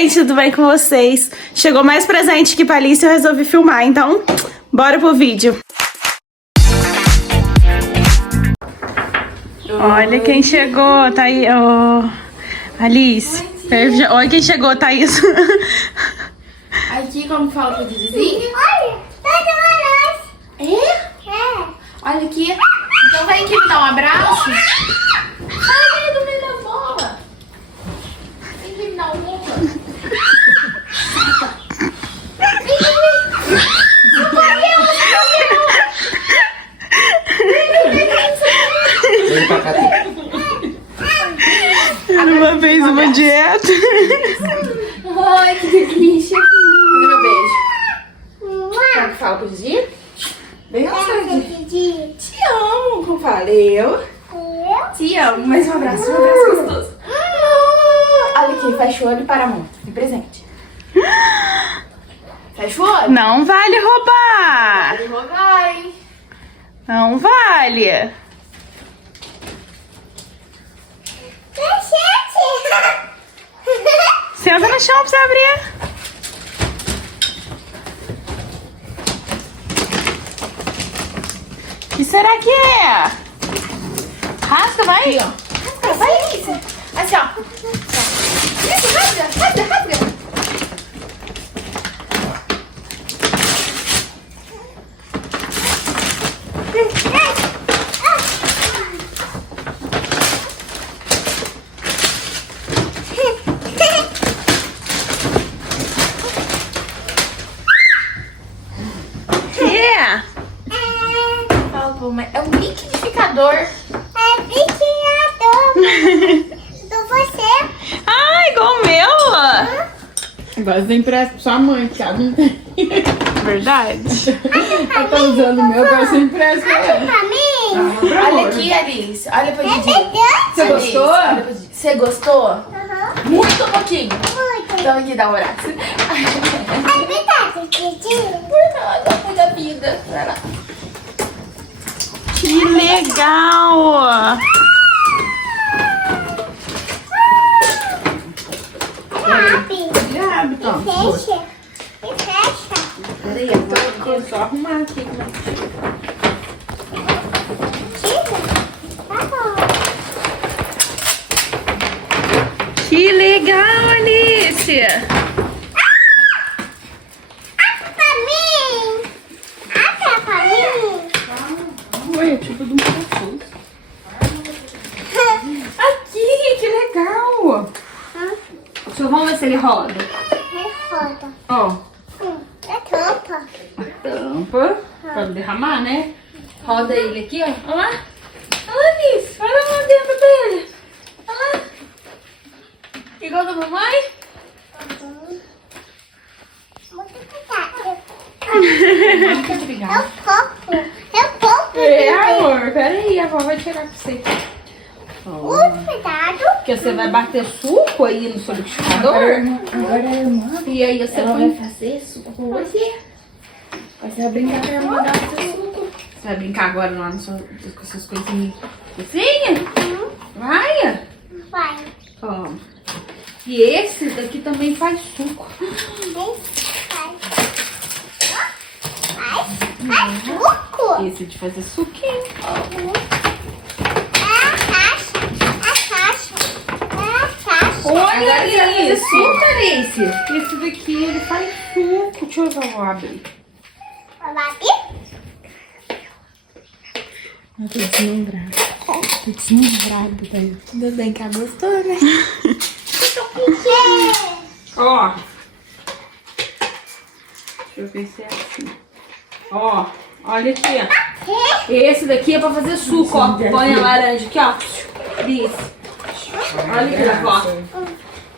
gente, tudo bem com vocês? Chegou mais presente que pra Alice, eu resolvi filmar, então bora pro vídeo. Olha quem chegou, tá aí, Alice. Olha quem chegou, Thaís. Aqui, como fala pra dizer? Olha, tá de É? Olha aqui. Então vem aqui me dar um abraço. Ai, do meio da bola. Vem aqui me dar um bola. Vem pra cá. Era uma vez uma dieta. Ai, que delícia. Cadê meu beijo? Como fala pra dizer? Bem gostoso. Te amo, como falei eu. Te amo. Mais um abraço gostoso. Olha aqui, fecha o olho para a mão. De presente. Fecha o olho. Não vale roubar. Vai. Não vale. Senta no chão pra você abrir. O que será que é? Rasga, vai. Aqui, ó. Rasga, vai, Alice. Assim, ó. Isso, rasga. Fala pra mãe. É um liquidificador. É liquidificador. Do você. Ah, igual o meu. Agora você empresta pra sua mãe, que ela não tem. Verdade. Ela tá usando o meu, agora você empresta pra ela. Pra mim. Olha aqui, Alice. Olha pra Didi. Você gostou? Olha pra Didi. Você gostou? Aham. Muito pouquinho. Muito. Então aqui, dá um abraço. É verdade, Didi. Por nada, foi da vida. Vai lá. Que legal. Abre. Já abre, Tom. Fecha. E fecha. Peraí, eu vou só arrumar aqui. Tira. Tá bom. Que legal, Alice. Abre pra mim. Abre pra mim. Oi, é tipo de um parafuso. Aqui, que legal. Vamos ver se ele roda. É foda. Ó, É tampa. tampa. Pode derramar, né? Roda ele aqui, ó. Olha lá. Olha lá, Alice. Olha lá dentro dele. Olha lá. Igual da mamãe? Muito cuidado. Muito É obrigada. o copo. É o copo. É, amor. Peraí, a avó vai tirar pra você. Muito cuidado. Porque você vai bater suco aí no seu liquidificador. Agora é irmã. E aí você Ela põe... vai fazer suco com Você. você. Você vai brincar com a irmã dar seu suco. Você vai brincar agora lá no seu, com essas coisinhas? Cozinha? Vai. Vai. Ó. E esse daqui também faz suco. Faz suco. Esse de fazer suquinho. Olha, ele vai fazer suco, Alice. Esse daqui, ele faz suco. Deixa eu ver, eu vou abrir. Eu tô deslumbrada. Tô deslumbrada, velho. Ainda bem que ela gostou, né? Ó. Deixa eu ver se é assim. Ó, olha aqui, ó. Esse daqui é pra fazer suco, ó. Põe a laranja aqui, ó. Isso. Olha aqui, ó.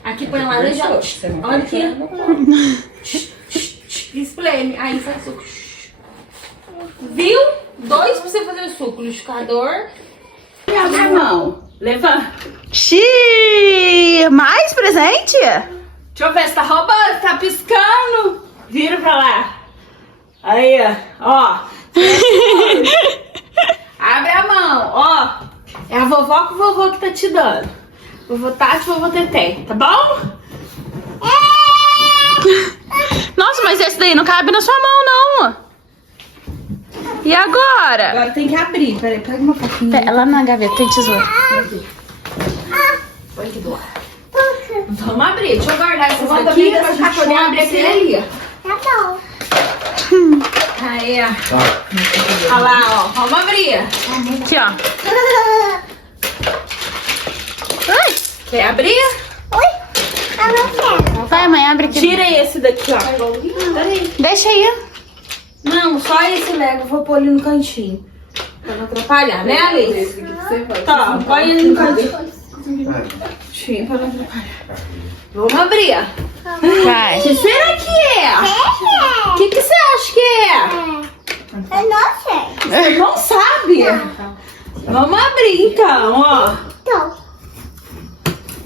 Aqui põe a laranja, ó. Olha aqui. Espreme. Aí faz suco. Viu? 2 pra você fazer suco. Liquidificador. Minha mão. Levanta. Xiii, mais presente? Deixa eu ver se tá roubando, tá piscando. Vira pra lá. Aí, ó. Abre a mão, ó. É a vovó com o vovô que tá te dando. Vovô Tati e vovô Teté, tá bom? É! Ali, não cabe na sua mão, não. E agora? Agora tem que abrir. Peraí, pega uma faquinha. Lá na gaveta tem tesoura. Põe aqui do lado. Vamos abrir. Deixa eu guardar essa aqui pra gente poder abrir aquele ali. Tá bom. Aí, ó. Olha lá, ó. Vamos abrir. Aqui, ó. Ai, Quer abrir? Ui, eu não quero. vai, mãe, abre aqui. Tira esse daqui, ó. Peraí. Deixa aí. Não, só esse Lego eu vou pôr ali no cantinho. Pra não atrapalhar, né, Alice? Tá, põe ali no cantinho. Pra não atrapalhar. Vamos abrir. Vai. O que será que é? O que você acha que é? Eu não sei. Você não sabe? Vamos abrir então, ó. Então,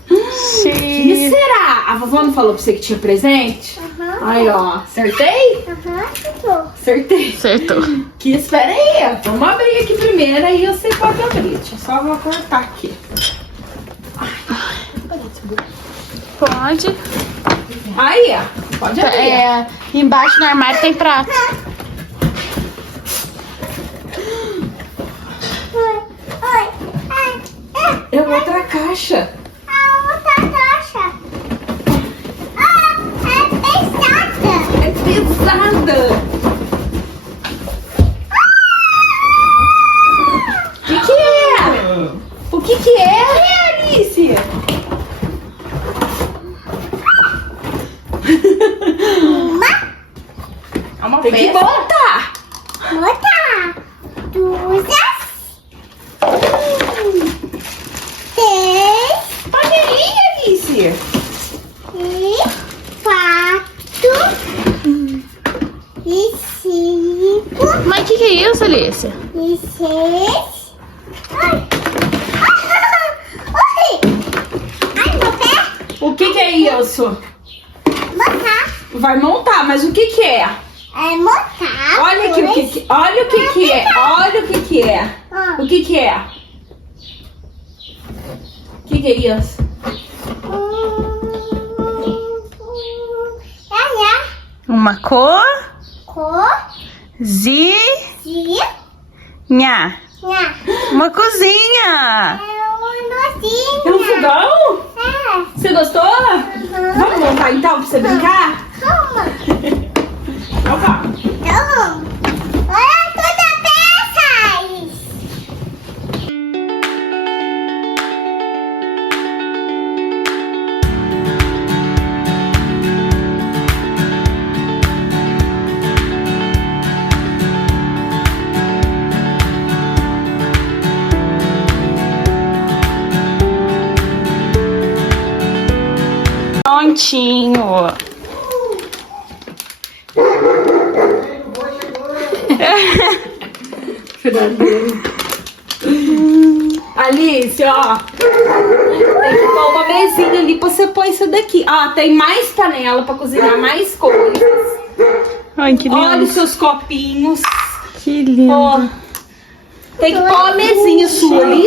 O que será? A vovó não falou pra você que tinha presente? Aí, ó. Acertei? ficou. Acertei. Acertou. Que espera aí. Vamos abrir aqui primeiro, aí você pode abrir. Deixa eu só vou cortar aqui. Pode. Aí, ó. Pode abrir. Embaixo no armário tem prato. Oi, É outra caixa. outra caixa. É pesada. É pesada. O que é? O que é, Alice? Tem que botar. Botar. Duas. Três. Panelinha, Alice. E 4 e 5 Mas o que é isso, Alice? e 6. Ai! Oi! Ai, meu pé! O que é isso? Montar. Vai montar, mas o que é? É montar. Olha aqui o que olha o que é. Olha o que é. Ah. O que é? O que é isso? Uma cozinha. Nha. Uma cozinha. É uma docinha. É um fogão? É. Você gostou? Vamos montar então pra você brincar? Calma. Então vamos. Então, olha toda a peças. Prontinho. Alice, ó. Tem que pôr uma mesinha ali pra você pôr isso daqui. Ó, tem mais panela pra cozinhar mais coisas. Ai, que lindo. Olha os seus copinhos. Que lindo. Ó. Tem que pôr uma mesinha sua ali.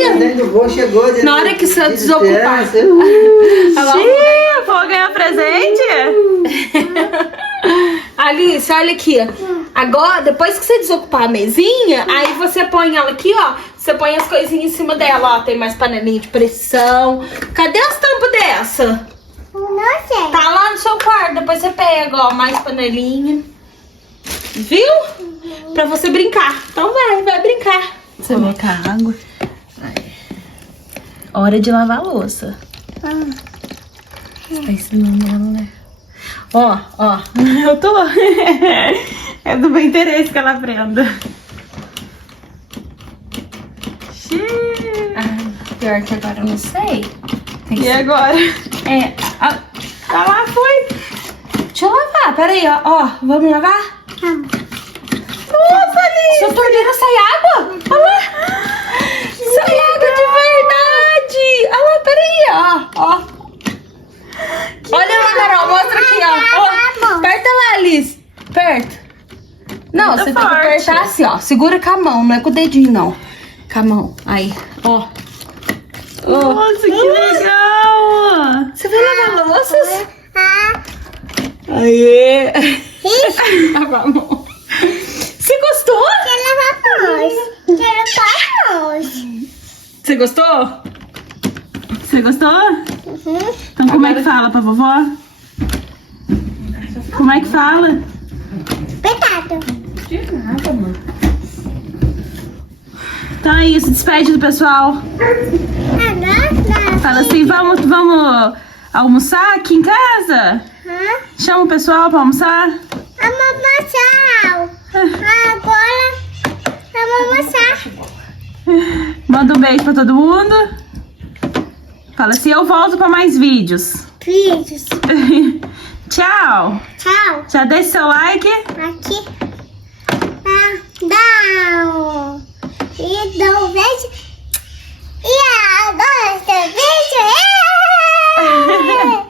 Chegou, Na hora que você desocupar. Ih, vou ganhar presente? Alice, olha aqui. Agora, depois que você desocupar a mesinha, aí você põe ela aqui, ó. Você põe as coisinhas em cima dela, ó. Tem mais panelinha de pressão. Cadê as tampas dessa? Não sei. Tá lá no seu quarto. Depois você pega, ó, mais panelinha. Viu? Pra você brincar. Então vai brincar. Você colocar água. Hora de lavar a louça. Você tá ensinando ela, né? Ó. Eu tô. É do meu interesse que ela aprenda. Pior que agora eu não sei. E agora? Lá foi. Deixa eu lavar, peraí, ó. Vamos lavar? Nossa, Alice! Sua torneira sai água? Olha lá! Sai água de verdade! Olha lá, peraí, ó. Olha lá, Carol, mostra aqui, ó. Aperta lá, Alice. Perto. Não, Muito você forte. tem que apertar assim, ó. Segura com a mão, não é com o dedinho, não. Com a mão. Aí, ó. Nossa, que legal! Você vai lavar louças? Ah, Aê! e Lava a mão. Você gostou? Quero lavar a mão. Quero lavar a mão. Você gostou? Você gostou? Uhum. Então como é que fala pra vovó? Como é que fala? Petado. De nada, mano. Então é isso, despede do pessoal. Agora. Fala assim, vamos almoçar aqui em casa? Chama o pessoal pra almoçar. Vamos tchau. Agora vamos almoçar. Manda um beijo pra todo mundo. Fala assim, eu volto pra mais vídeos. Vídeos. Tchau. Tchau. Já deixa seu like. Aqui. Dá. E dá um beijo. E agora esse vídeo é...